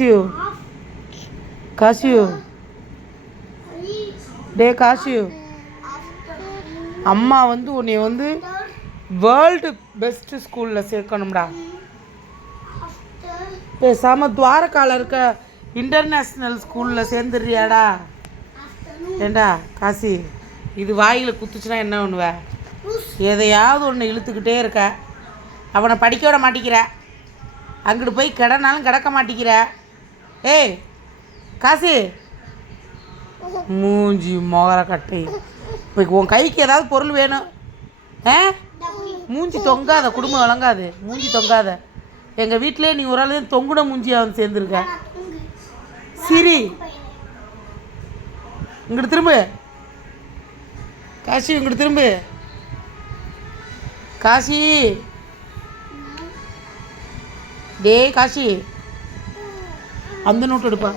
காசியு காசியு டே காசியு, அம்மா வந்து உன்னை வந்து வேர்ல்டு பெஸ்ட்டு ஸ்கூலில் சேர்க்கணும்டா. பேசாமல் துவாரகாவில் இருக்க இன்டர்நேஷ்னல் ஸ்கூலில் சேர்ந்துடுறியாடா? ஏண்டா காசி, இது வாயில் குத்துச்சுன்னா என்ன பண்ணுவ? எதையாவது ஒன்று இழுத்துக்கிட்டே இருக்க. அவனை படிக்க விட மாட்டேங்கிற, அங்கிட்டு போய் கிடனாலும் கிடக்க மாட்டேங்கிற. ஏய் காசி, மூஞ்சி மொகர கட்டை. இப்போ உன் கைக்கு ஏதாவது பொருள் வேணும். மூஞ்சி தொங்காத, குடும்பம் வழங்காது. மூஞ்சி தொங்காத. எங்கள் வீட்டிலே நீ ஒரு ஆள் தொங்குன மூஞ்சி அவன் சேர்ந்துருக்க. சிரி, இங்கிட்டு திரும்பு. காசி இங்கிட்டு திரும்பு. காசி, டே காசி, அந்த நோட்டு எடுப்பா.